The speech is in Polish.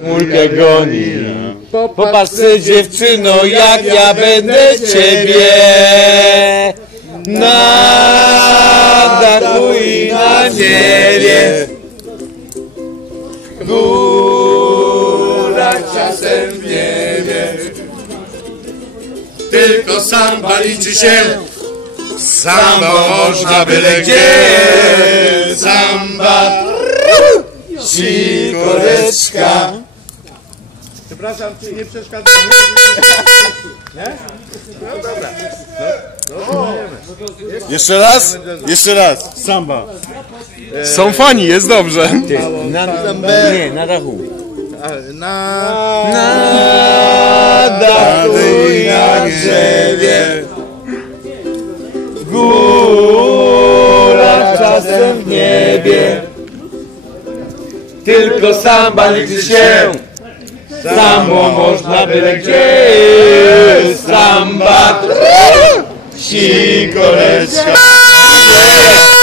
Chmurkę goni. Popatrz ty dziewczyno, jak ja będę ciebie na dachu i na niebie. W górach czasem w niebie. Tylko samba liczy się Samba można byle gdzie Sikoreczka. Przepraszam, czy nie przeszkadza? Jeszcze raz? Jeszcze raz Samba Są fani, jest dobrze. Na, nie, na dachu. Na... Na dachu Tylko samba liczy się. Sambo można byle gdzie. Samba. Sikoreczka. Samba